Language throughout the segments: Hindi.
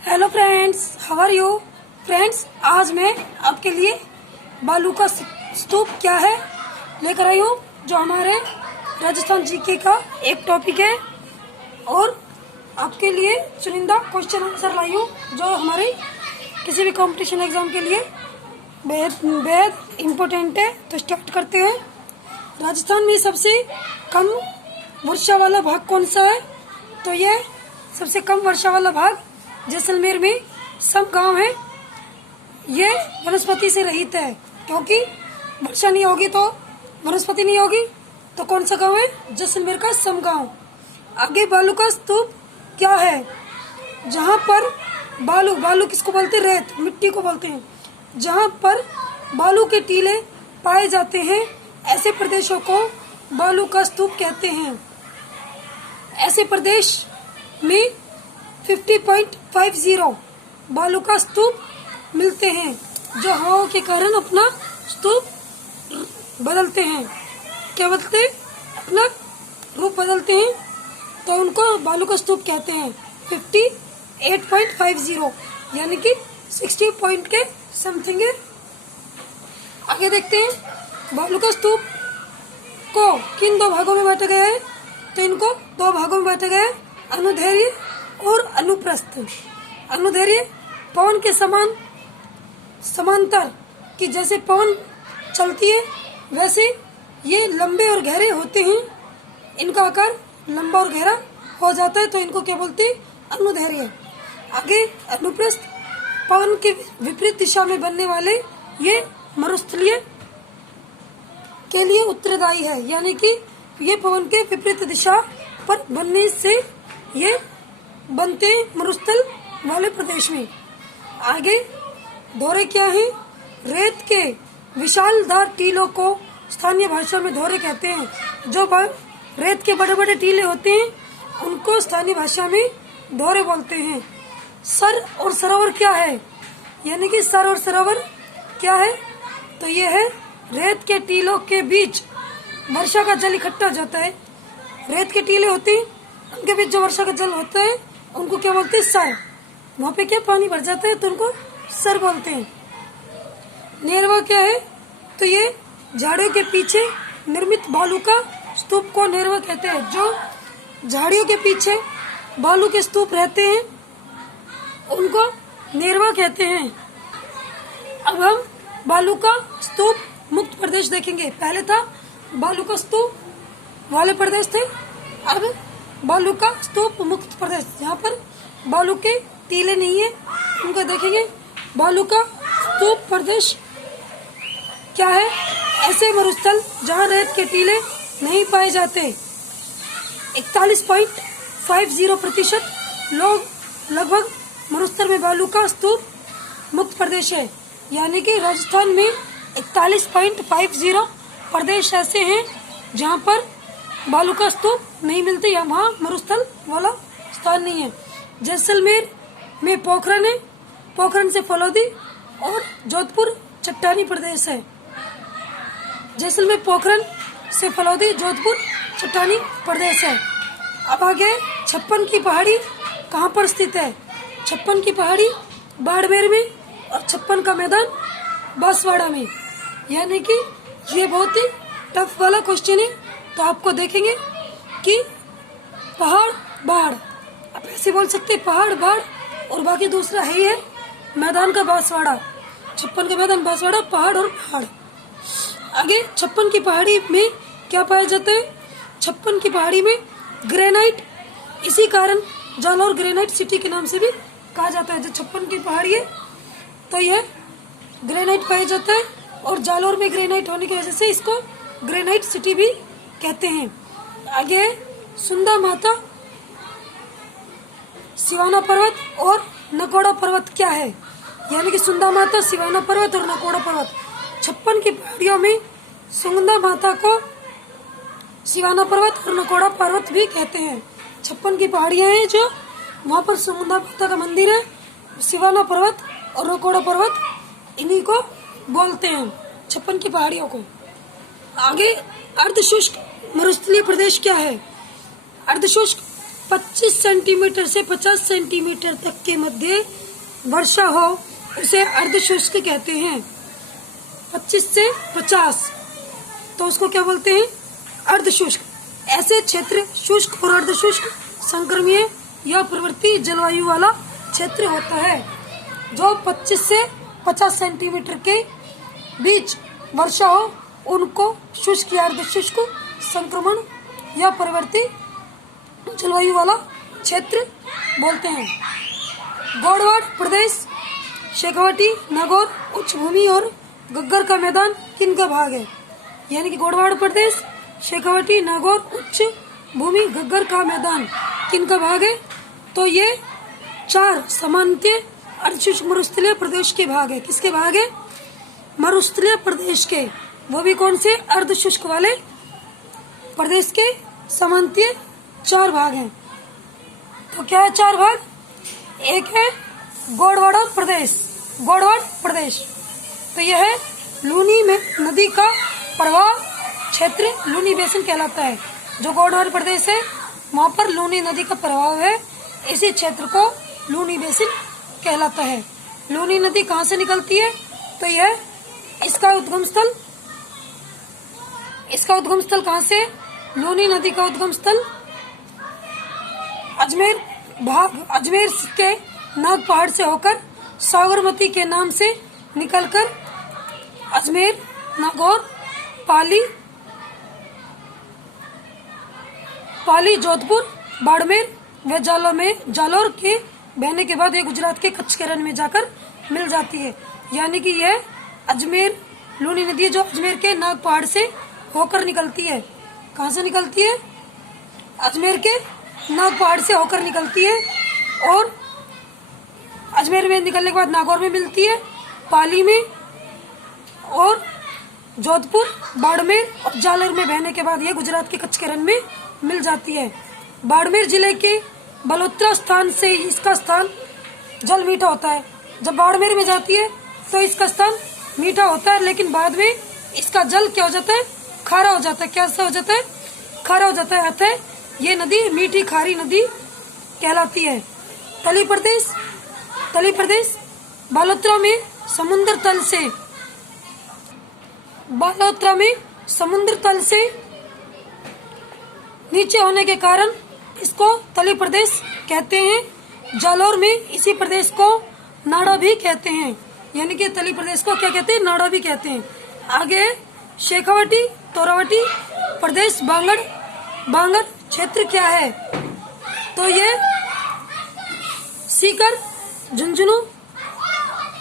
Hello friends, how are you friends. आज मैं आपके लिए बालू का स्तूप क्या है लेकर आई हूँ, जो हमारे राजस्थान जीके का एक टॉपिक है। और आपके लिए चुनिंदा क्वेश्चन आंसर लाई हूँ, जो हमारे किसी भी कंपटीशन एग्जाम के लिए बेहद इम्पोर्टेंट है। तो स्टार्ट करते हैं। राजस्थान में सबसे कम वर्षा वाला भाग कौन सा है? तो ये सबसे कम वर्षा वाला भाग जैसलमेर में सब गांव है। ये वनस्पति से रहित है, क्योंकि वर्षा नहीं होगी तो वनस्पति नहीं होगी। तो कौन सा गांव है? जैसलमेर का सम गांव। आगे बालू का स्तूप क्या है? जहां पर बालू किसको बोलते हैं? रेत, मिट्टी को बोलते हैं। जहां पर बालू के टीले पाए जाते हैं, ऐसे प्रदेशों को बालू का स्तूप कहते हैं। ऐसे प्रदेश में 50.50 बालू का स्तूप मिलते हैं, जो हवाओं के कारण अपना स्तूप बदलते हैं। क्या बदलते हैं? अपना रूप बदलते हैं, तो उनको बालू का स्तूप कहते हैं। 58.50 यानी कि 60 पॉइंट के समथिंग है। आगे देखते हैं बालू का स्तूप को किन दो भागों में बांटा गया है? तो इनको दो भागों में बांटा गया है, अनुदैर्घ्य और अनुप्रस्थ। अनुदैर्घ्य पवन के समांतर कि जैसे पवन चलती है वैसे ये लंबे और गहरे होते हैं। इनका आकार लंबा और गहरा हो जाता है, तो इनको क्या बोलते हैं? अनुदैर्घ्य। आगे अनुप्रस्थ पवन के विपरीत दिशा में बनने वाले ये मरुस्थलीय के लिए उत्तरदायी है, यानी कि ये पवन के विपरीत दिशा पर बनने से ये बनते हैं मरुस्थल वाले प्रदेश में। आगे धोरे क्या है? रेत के विशालदार टीलों को स्थानीय भाषा में धोरे कहते हैं। जो रेत के बड़े बड़े टीले होते हैं उनको स्थानीय भाषा में धोरे बोलते हैं। सर और सरोवर क्या है? यानी कि सर और सरोवर क्या है? तो ये है रेत के टीलों के बीच वर्षा का जल इकट्ठा हो जाता है। रेत के टीले होते हैं, उनके बीच जो वर्षा का जल होता है उनको क्या बोलते हैं? सर। वहाँ पे क्या पानी भर जाता है तो उनको सर बोलते हैं। नेरवा क्या है? तो ये झाड़ियों के पीछे निर्मित बालू का स्तूप को नेरवा कहते हैं। जो झाड़ियों के पीछे बालू के स्तूप रहते हैं उनको नेरवा कहते हैं। अब हम बालू का स्तूप मुक्त प्रदेश देखेंगे। पहले था बालू का स्तूप वाले प्रदेश थे, अब बालू का स्तूप मुक्त प्रदेश, जहाँ पर बालू के टीले नहीं है उनको देखेंगे। बालू का स्तूप प्रदेश क्या है? ऐसे मरुस्थल जहाँ रेत के टीले नहीं पाए जाते। 41.50% लोग लगभग मरुस्थल में बालू का स्तूप मुक्त प्रदेश है, यानी कि राजस्थान में 41.50 प्रदेश ऐसे हैं जहाँ पर बालू का स्तूप नहीं मिलते, या वहाँ मरुस्थल वाला स्थान नहीं है। जैसलमेर में पोखरण है, पोखरण से फलोदी और जोधपुर चट्टानी प्रदेश है। जैसलमेर पोखरण से फलोदी जोधपुर चट्टानी प्रदेश है। अब आगे छप्पन की पहाड़ी कहाँ पर स्थित है? छप्पन की पहाड़ी बाड़मेर में और छप्पन का मैदान बांसवाड़ा में। यानी कि ये बहुत ही टफ वाला क्वेश्चन है, तो आपको देखेंगे कि पहाड़ बाढ़, आप ऐसे बोल सकते हैं पहाड़ बाढ़, और बाकी दूसरा है ही है मैदान का बांसवाड़ा। छप्पन का मैदान बांसवाड़ा, पहाड़ और पहाड़। आगे छप्पन की पहाड़ी में क्या पाया जाता है? छप्पन की पहाड़ी में ग्रेनाइट, इसी कारण जालौर ग्रेनाइट सिटी के नाम से भी कहा जाता है। जो छप्पन की पहाड़ी है तो यह ग्रेनाइट पाया जाता है, और जालौर में ग्रेनाइट होने की वजह से इसको ग्रेनाइट सिटी भी कहते हैं। आगे सुंदा माता, सिवाना पर्वत और नकोड़ा पर्वत क्या है? यानी कि सुंदा माता, सिवाना पर्वत और नकोड़ा पर्वत। छप्पन की पहाड़ियों में सुंदा माता को सिवाना पर्वत और नकोड़ा पर्वत भी कहते हैं। छप्पन की पहाड़ियां हैं जो वहाँ पर सुंदा माता का मंदिर है, सिवाना पर्वत और नकोड़ा पर्वत, इन्हीं को बोलते हैं छप्पन की पहाड़ियों को। आगे अर्धशुष्क मरुस्थलीय प्रदेश क्या है? अर्धशुष्क 25 सेंटीमीटर से 50 सेंटीमीटर तक के मध्य वर्षा हो उसे अर्धशुष्क कहते हैं। 25 से 50 तो उसको क्या बोलते हैं? अर्धशुष्क। ऐसे क्षेत्र शुष्क और अर्धशुष्क संक्रमणीय या प्रवृत्ति जलवायु वाला क्षेत्र होता है। जो 25 से 50 सेंटीमीटर के बीच वर्षा हो उनको शुष्क या अर्धशुष्क संक्रमण या प्रवृत्ति जलवायु वाला क्षेत्र बोलते हैं। गौड़वाड़ प्रदेश, शेखावटी, नागौर, उच्च भूमि और गग्गर का मैदान किन का भाग है? यानी कि गौड़वाड़ प्रदेश, शेखावटी, नागौर, उच्च भूमि, गग्गर का मैदान किन का भाग है? तो ये 4 सामान्य अर्धशुष्क मरुस्थलीय प्रदेश के भाग है। किसके भाग है? मरुस्थलीय प्रदेश के। वो भी कौन से? अर्धशुष्क वाले प्रदेश के सामान्य 4 भाग हैं। तो क्या है 4 भाग? एक है गौड़वाड़ प्रदेश, गौड़वाड़ प्रदेश तो यह है लूनी में नदी का प्रवाह क्षेत्र, लूनी बेसिन कहलाता है। जो गौड़वाड़ प्रदेश है वहाँ पर लूनी नदी का प्रभाव है, इसी क्षेत्र को लूनी बेसिन कहलाता है। लूनी नदी कहाँ से निकलती है? तो यह इसका उद्गम स्थल कहाँ से? लूनी नदी का उद्गम स्थल अजमेर के नाग पहाड़ से होकर साबरमती के नाम से निकलकर अजमेर, नागौर, पाली, जोधपुर, बाड़मेर व जालौर के बहने के बाद ये गुजरात के कच्छ के रण में जाकर मिल जाती है। यानी कि यह अजमेर लूनी नदी जो अजमेर के नाग पहाड़ से होकर निकलती है। कहाँ से निकलती है? अजमेर के नाग पहाड़ से होकर निकलती है और अजमेर में निकलने के बाद नागौर में मिलती है, पाली में और जोधपुर, बाड़मेर और जालौर में बहने के बाद ये गुजरात के कच्छ के रण में मिल जाती है। बाड़मेर जिले के बलोत्रा स्थान से इसका स्थान जल मीठा होता है। जब बाड़मेर में जाती है तो इसका स्थान मीठा होता है, लेकिन बाद में इसका जल क्या हो जाता है? खारा हो जाता है। कैसा हो जाता है? खारा हो जाता है। अतः ये नदी मीठी खारी नदी कहलाती है। तली प्रदेश बालोत्रा में समुद्र तल से नीचे होने के कारण इसको तली प्रदेश कहते हैं। जालौर में इसी प्रदेश को नाड़ा भी कहते हैं। यानी कि तली प्रदेश को क्या कहते हैं? नाड़ा भी कहते हैं। आगे शेखावटी, तोरावटी प्रदेश, बांगड़ क्षेत्र क्या है? तो ये सीकर, झुंझुनू,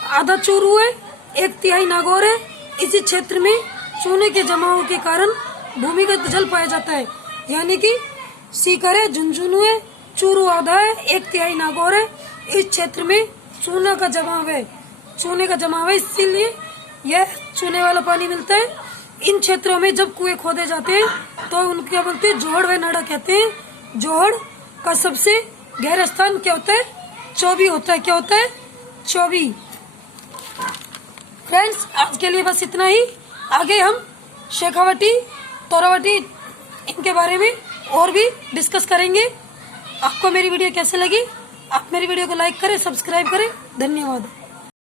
आधा चूरू है, 1/3 नागौर है। इसी क्षेत्र में चूने के जमाव के कारण भूमिगत जल पाया जाता है। यानी कि सीकर है, झुंझुनू है, चूरू आधा है, 1/3 नागौर है। इस क्षेत्र में चूने का जमाव है, इसीलिए यह चूने वाला पानी मिलता है। इन क्षेत्रों में जब कुएं खोदे जाते हैं तो उनको क्या बोलते हैं? जोहड़ व नाड़ा कहते हैं। जोहड़ का सबसे गहरा स्थान क्या होता है? चौबी होता है। क्या होता है? चौबी। फ्रेंड्स, आज के लिए बस इतना ही। आगे हम शेखावटी, तोरावटी इनके बारे में और भी डिस्कस करेंगे। आपको मेरी वीडियो कैसे लगी? आप मेरी वीडियो को लाइक करें, सब्सक्राइब करें। धन्यवाद।